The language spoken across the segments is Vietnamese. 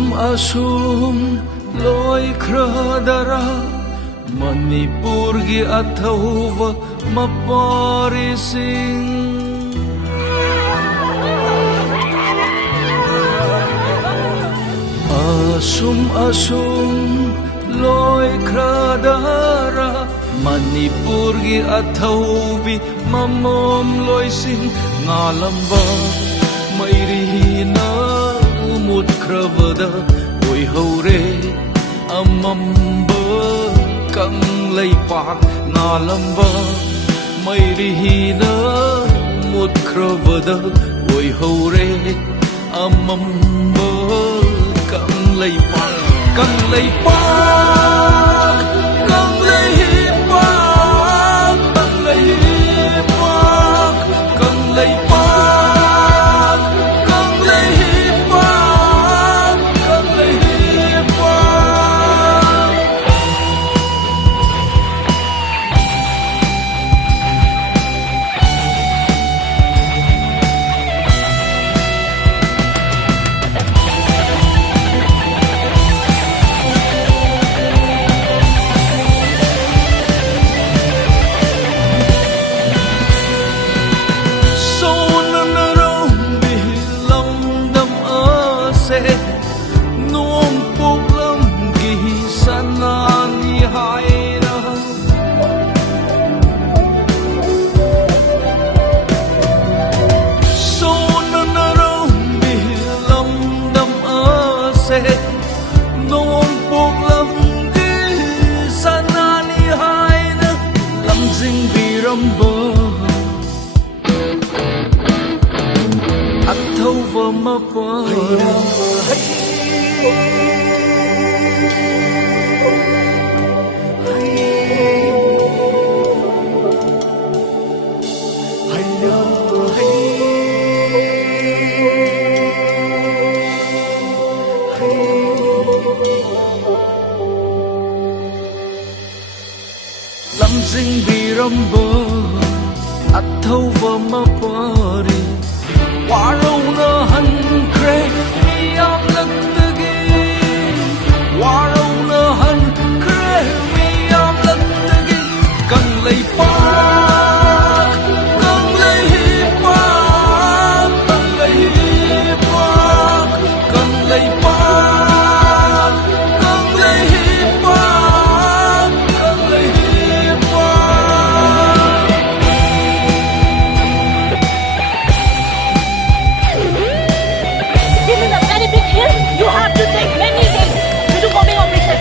asum loi khradara Manipur gi athauva mapari sing asum loi khradara Manipur gi athauvi mamom loi sing ngalamba mairi na mut khravada oi haure amamba kang lei pak ngalamba mairi na mut khravada oi haure amamba kang lei pak kang lei pak kang lei pak kang lei pak kang lei pak kang lei pak kang lei pak nuông phục lâm kỳ sana ni hai ra số na rong bi lâm đâm a se nuông phục lâm kỳ sana ni hai ra lâm dinh bi ram bơ anh thâu vợ mà qua lâm dinh bi ram bơ anh thâu vợ mà qua đi quả râu nơ hân kre mi am lắc tagi quả râu nơ hân kre mi am lắc tagi cần lấy pak cần lấy pak cần lấy pak cần lấy pak cần lấy pak cần lấy pak You have to take many days to do bombing operation.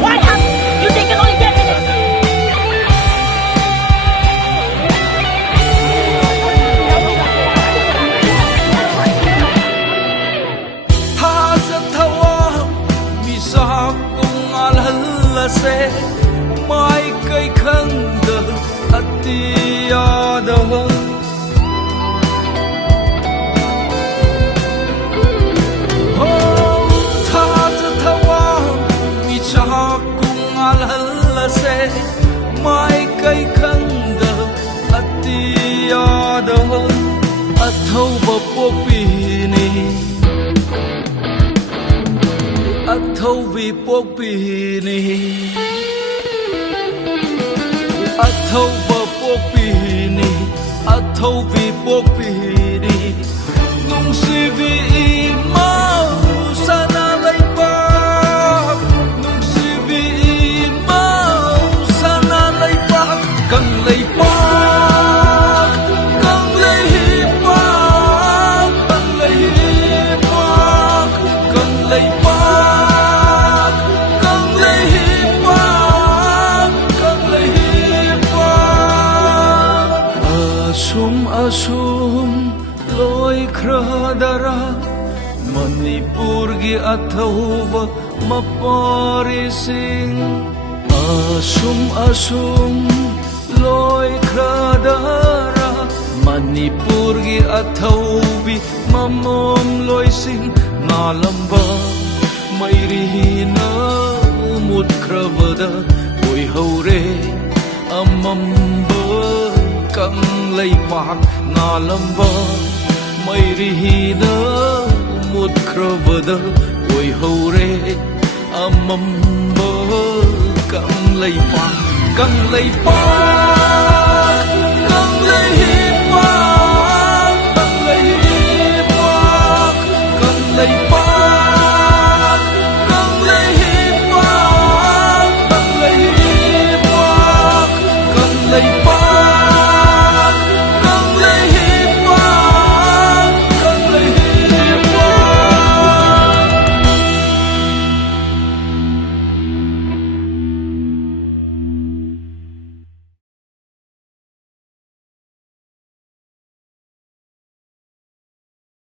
Why have you taken only 10 minutes? Tha sa thawa mi sa kung alhalla se mai kai khang da atiya da se mai kai khang da atiya da athau ba popi ni athau vi popi ni athau ba popi ni athau vi popi ni nung si vi mau sana lai pa cần lấy pak cần lấy pak cần lấy pak cần lấy pak cần lấy pak cần lấy pak asum loi khradara Manipur gi athauva mapari sing asum loi khradara Manipur gi athauvi mamom loi sing ngalamba mairi na mut khravada oi haure amamba kang lei pak ngalamba mairi na mut khravada đôi hầu rê mầm mơ căng lây pa